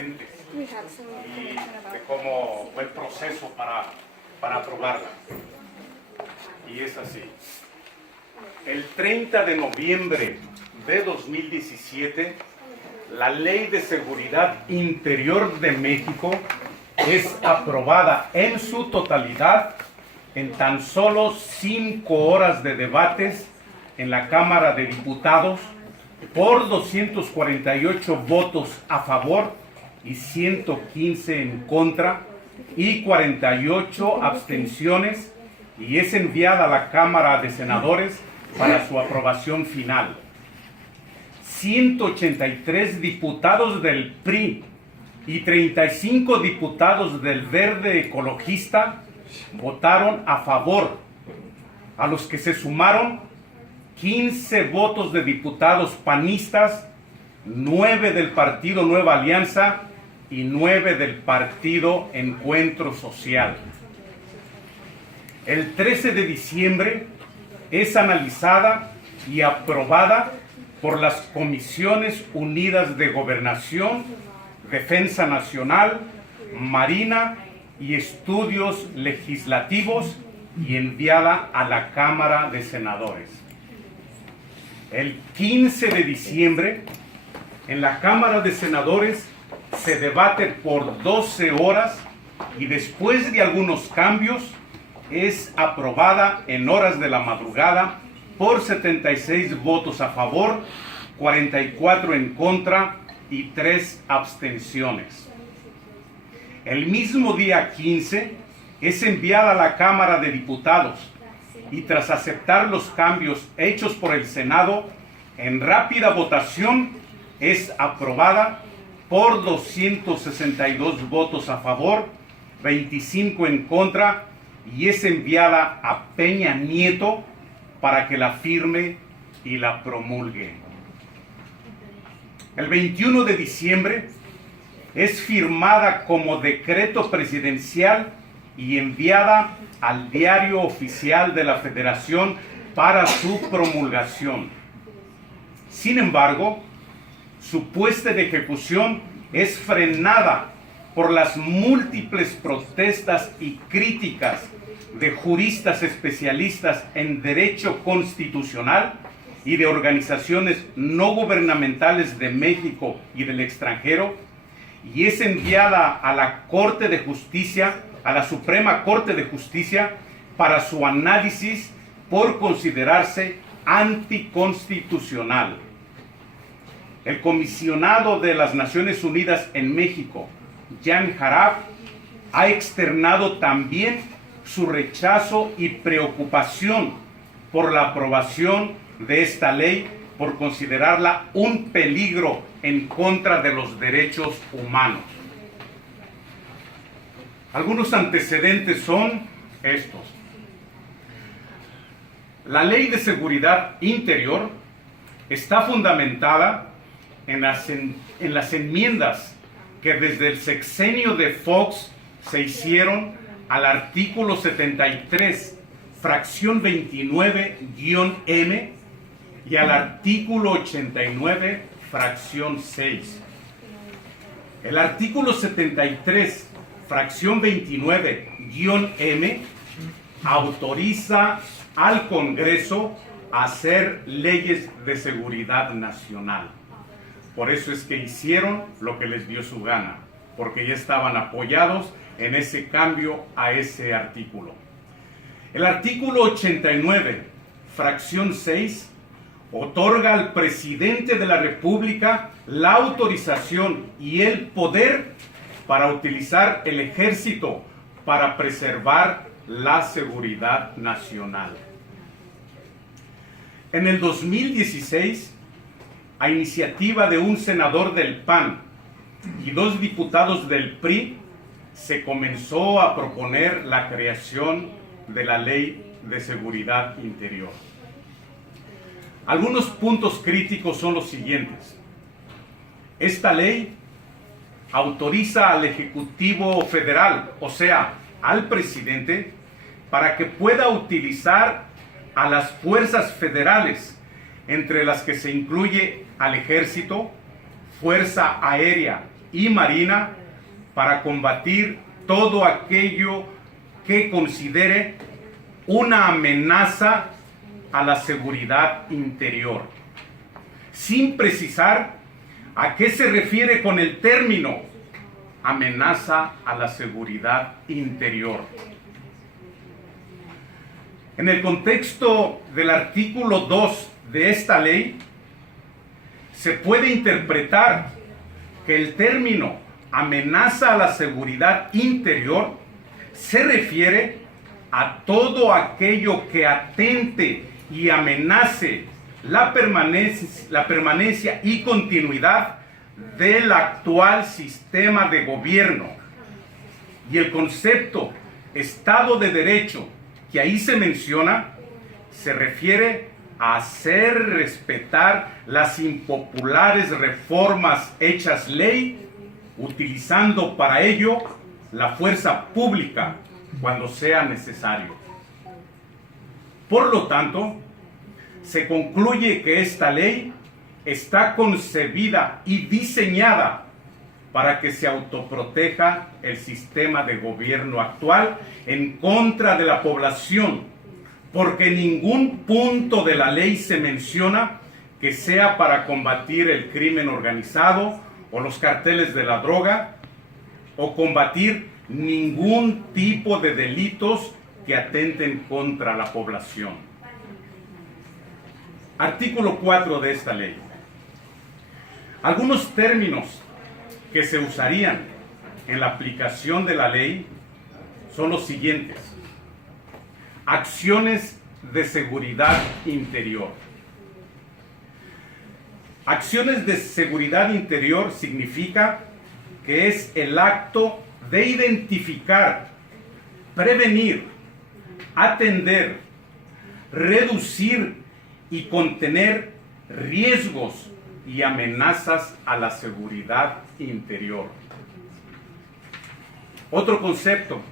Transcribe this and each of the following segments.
y de cómo fue el proceso para aprobarla. Y es así. El 30 de noviembre de 2017, la Ley de Seguridad Interior de México es aprobada en su totalidad en tan solo 5 horas de debates en la Cámara de Diputados por 248 votos a favor y 115 en contra y 48 abstenciones, y es enviada a la Cámara de Senadores para su aprobación final. 183 diputados del PRI y 35 diputados del Verde Ecologista votaron a favor, a los que se sumaron 15 votos de diputados panistas, 9 del Partido Nueva Alianza y 9 del Partido Encuentro Social. El 13 de diciembre es analizada y aprobada por las Comisiones Unidas de Gobernación, Defensa Nacional, Marina y Estudios Legislativos y enviada a la Cámara de Senadores. El 15 de diciembre, en la Cámara de Senadores se debate por 12 horas y después de algunos cambios es aprobada en horas de la madrugada por 76 votos a favor, 44 en contra y 3 abstenciones. El mismo día 15 es enviada a la Cámara de Diputados y tras aceptar los cambios hechos por el Senado, en rápida votación es aprobada por 262 votos a favor, 25 en contra, y es enviada a Peña Nieto para que la firme y la promulgue. El 21 de diciembre es firmada como decreto presidencial y enviada al Diario Oficial de la Federación para su promulgación. Sin embargo, su puesta en ejecución es frenada por las múltiples protestas y críticas de juristas especialistas en derecho constitucional y de organizaciones no gubernamentales de México y del extranjero, y es enviada a la Corte de Justicia, a la Suprema Corte de Justicia, para su análisis por considerarse anticonstitucional. El comisionado de las Naciones Unidas en México, Jan Jarab, ha externado también su rechazo y preocupación por la aprobación de esta ley, por considerarla un peligro en contra de los derechos humanos. Algunos antecedentes son estos. La Ley de Seguridad Interior está fundamentada en las enmiendas que desde el sexenio de Fox se hicieron al artículo 73, fracción 29-M, y al artículo 89, fracción 6. El artículo 73, fracción 29-M, autoriza al Congreso a hacer leyes de seguridad nacional. Por eso es que hicieron lo que les dio su gana, porque ya estaban apoyados en ese cambio a ese artículo. El artículo 89, fracción 6, otorga al presidente de la República la autorización y el poder para utilizar el ejército para preservar la seguridad nacional. En el 2016, a iniciativa de un senador del PAN y 2 diputados del PRI, se comenzó a proponer la creación de la Ley de Seguridad Interior. Algunos puntos críticos son los siguientes. Esta ley autoriza al Ejecutivo Federal, o sea, al presidente, para que pueda utilizar a las fuerzas federales, entre las que se incluye al Ejército, Fuerza Aérea y Marina para combatir todo aquello que considere una amenaza a la seguridad interior, sin precisar a qué se refiere con el término amenaza a la seguridad interior. En el contexto del artículo 2 de esta ley, se puede interpretar que el término amenaza a la seguridad interior se refiere a todo aquello que atente y amenace la permanencia y continuidad del actual sistema de gobierno. Y el concepto Estado de Derecho que ahí se menciona se refiere a hacer respetar las impopulares reformas hechas ley, utilizando para ello la fuerza pública cuando sea necesario. Por lo tanto, se concluye que esta ley está concebida y diseñada para que se autoproteja el sistema de gobierno actual en contra de la población, porque en ningún punto de la ley se menciona que sea para combatir el crimen organizado o los carteles de la droga, o combatir ningún tipo de delitos que atenten contra la población. Artículo 4 de esta ley. Algunos términos que se usarían en la aplicación de la ley son los siguientes: acciones de seguridad interior. Acciones de seguridad interior significa que es el acto de identificar, prevenir, atender, reducir y contener riesgos y amenazas a la seguridad interior. Otro concepto: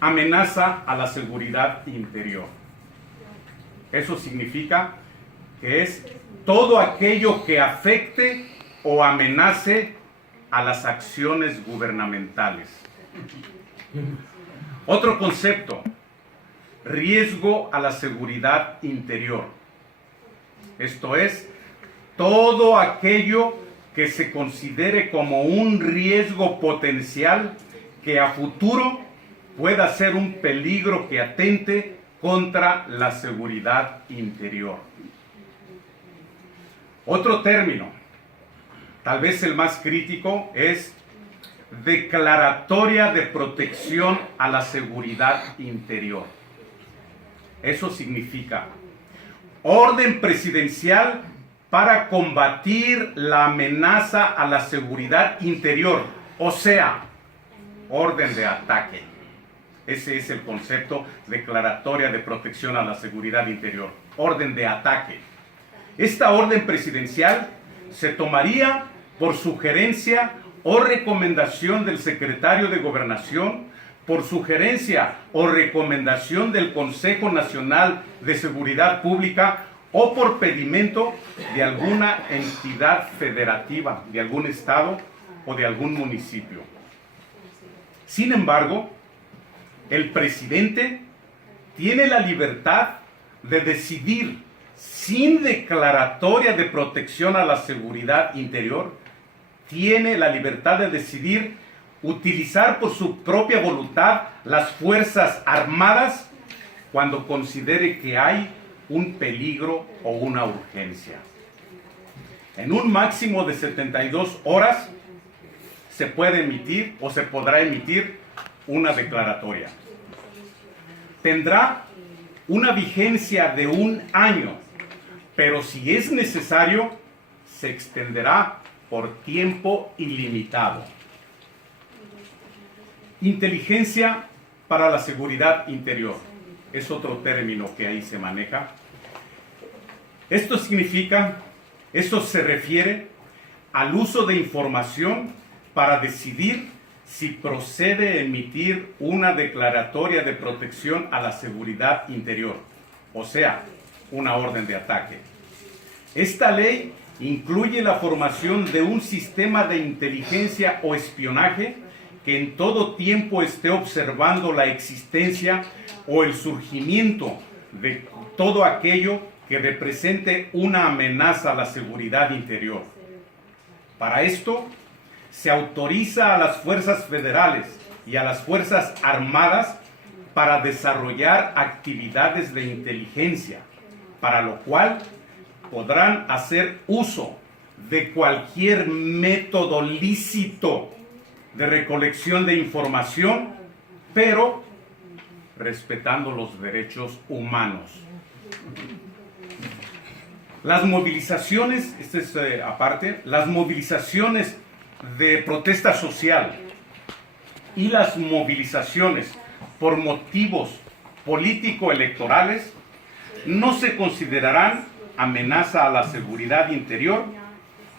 amenaza a la seguridad interior. Eso significa que es todo aquello que afecte o amenace a las acciones gubernamentales. Otro concepto: riesgo a la seguridad interior. Esto es, todo aquello que se considere como un riesgo potencial que a futuro pueda ser un peligro que atente contra la seguridad interior. Otro término, tal vez el más crítico, es declaratoria de protección a la seguridad interior. Eso significa orden presidencial para combatir la amenaza a la seguridad interior, o sea, orden de ataque. Ese es el concepto, declaratoria de protección a la seguridad interior, orden de ataque. Esta orden presidencial se tomaría por sugerencia o recomendación del secretario de Gobernación, por sugerencia o recomendación del Consejo Nacional de Seguridad Pública o por pedimento de alguna entidad federativa, de algún estado o de algún municipio. Sin embargo, el presidente tiene la libertad de decidir, sin declaratoria de protección a la seguridad interior, tiene la libertad de decidir utilizar por su propia voluntad las Fuerzas Armadas cuando considere que hay un peligro o una urgencia. En un máximo de 72 horas se puede emitir o se podrá emitir una declaratoria. Tendrá una vigencia de 1 año, pero si es necesario, se extenderá por tiempo ilimitado. Inteligencia para la seguridad interior es otro término que ahí se maneja. Esto se refiere al uso de información para decidir si procede emitir una declaratoria de protección a la seguridad interior, o sea, una orden de ataque. Esta ley incluye la formación de un sistema de inteligencia o espionaje que en todo tiempo esté observando la existencia o el surgimiento de todo aquello que represente una amenaza a la seguridad interior. Para esto, se autoriza a las fuerzas federales y a las fuerzas armadas para desarrollar actividades de inteligencia, para lo cual podrán hacer uso de cualquier método lícito de recolección de información, pero respetando los derechos humanos. Las movilizaciones, las movilizaciones de protesta social y las movilizaciones por motivos político-electorales no se considerarán amenaza a la seguridad interior,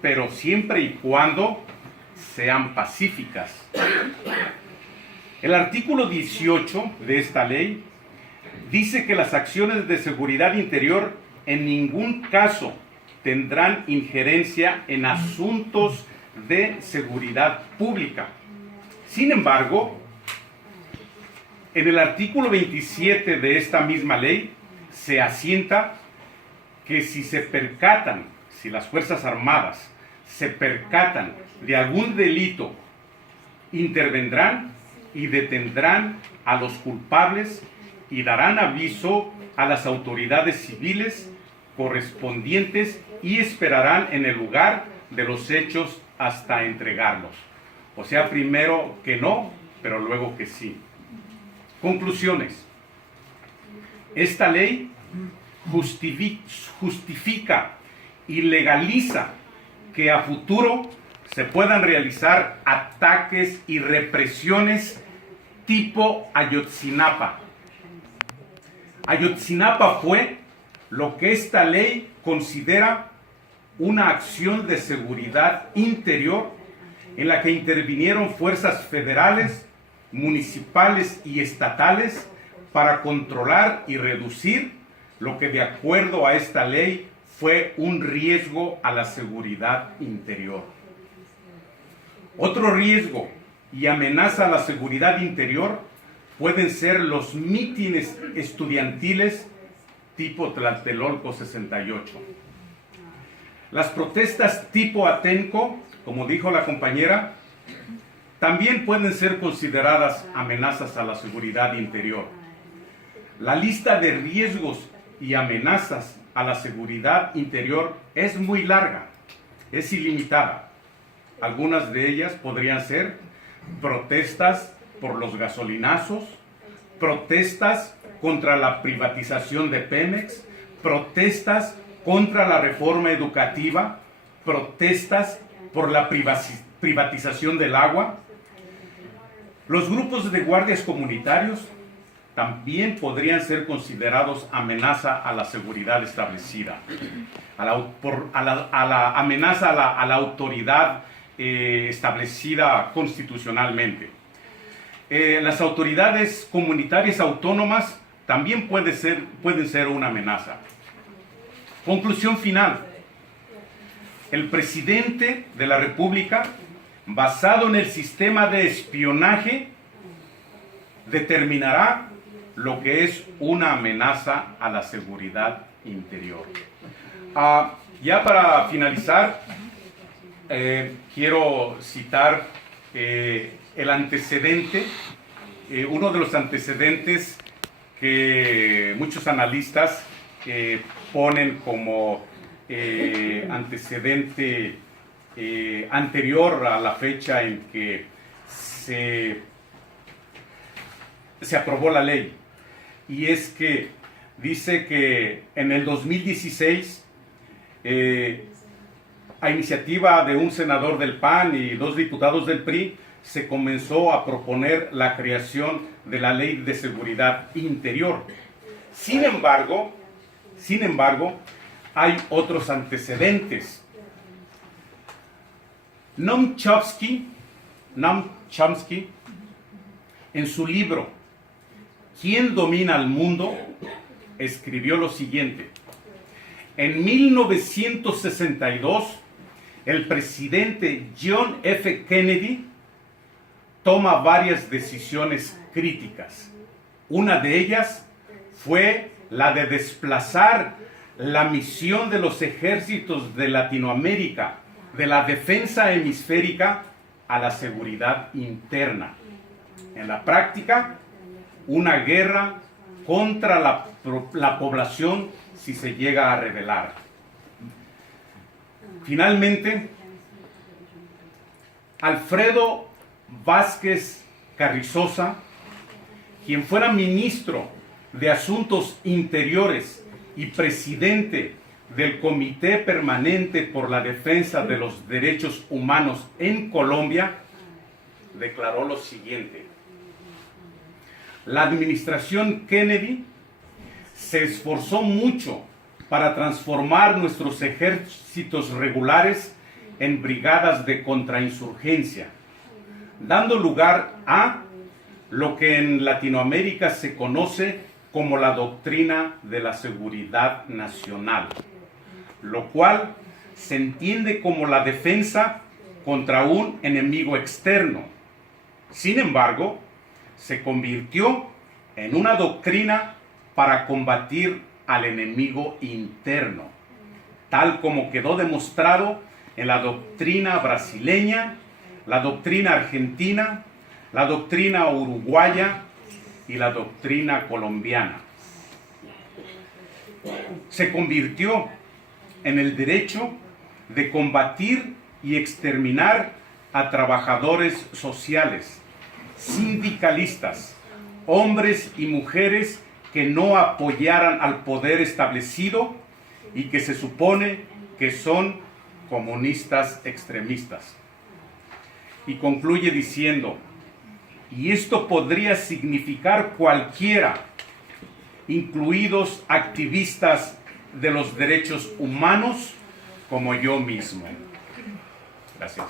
pero siempre y cuando sean pacíficas. El artículo 18 de esta ley dice que las acciones de seguridad interior en ningún caso tendrán injerencia en asuntos de seguridad pública. Sin embargo, en el artículo 27 de esta misma ley se asienta que si las Fuerzas Armadas se percatan de algún delito, intervendrán y detendrán a los culpables y darán aviso a las autoridades civiles correspondientes y esperarán en el lugar de los hechos hasta entregarlos. O sea, primero que no, pero luego que sí. Conclusiones. Esta ley justifica y legaliza que a futuro se puedan realizar ataques y represiones tipo Ayotzinapa. Ayotzinapa fue lo que esta ley considera una acción de seguridad interior en la que intervinieron fuerzas federales, municipales y estatales para controlar y reducir lo que de acuerdo a esta ley fue un riesgo a la seguridad interior. Otro riesgo y amenaza a la seguridad interior pueden ser los mítines estudiantiles tipo Tlatelolco 68. Las protestas tipo Atenco, como dijo la compañera, también pueden ser consideradas amenazas a la seguridad interior. La lista de riesgos y amenazas a la seguridad interior es muy larga, es ilimitada. Algunas de ellas podrían ser protestas por los gasolinazos, protestas contra la privatización de Pemex, protestas contra la reforma educativa, protestas por la privatización del agua. Los grupos de guardias comunitarios también podrían ser considerados amenaza a la seguridad establecida, amenaza a la autoridad establecida constitucionalmente. Las autoridades comunitarias autónomas también pueden ser una amenaza. Conclusión final. El presidente de la República, basado en el sistema de espionaje, determinará lo que es una amenaza a la seguridad interior. Ya para finalizar, quiero citar el antecedente, uno de los antecedentes que muchos analistas ponen como antecedente anterior a la fecha en que se aprobó la ley. Y es que dice que en el 2016, a iniciativa de un senador del PAN y 2 diputados del PRI, se comenzó a proponer la creación de la Ley de Seguridad Interior. Sin embargo, hay otros antecedentes. Noam Chomsky, en su libro ¿Quién domina el mundo?, escribió lo siguiente: En 1962, el presidente John F. Kennedy toma varias decisiones críticas. Una de ellas fue la de desplazar la misión de los ejércitos de Latinoamérica, de la defensa hemisférica, a la seguridad interna. En la práctica, una guerra contra la población si se llega a rebelar. Finalmente, Alfredo Vázquez Carrizosa, quien fuera ministro de Asuntos Interiores y presidente del Comité Permanente por la Defensa de los Derechos Humanos en Colombia, declaró lo siguiente: la administración Kennedy se esforzó mucho para transformar nuestros ejércitos regulares en brigadas de contrainsurgencia, dando lugar a lo que en Latinoamérica se conoce como la doctrina de la seguridad nacional, lo cual se entiende como la defensa contra un enemigo externo. Sin embargo, se convirtió en una doctrina para combatir al enemigo interno, tal como quedó demostrado en la doctrina brasileña, la doctrina argentina, la doctrina uruguaya y la doctrina colombiana. Se convirtió en el derecho de combatir y exterminar a trabajadores sociales, sindicalistas, hombres y mujeres que no apoyaran al poder establecido y que se supone que son comunistas extremistas. Y concluye diciendo: y esto podría significar cualquiera, incluidos activistas de los derechos humanos como yo mismo. Gracias.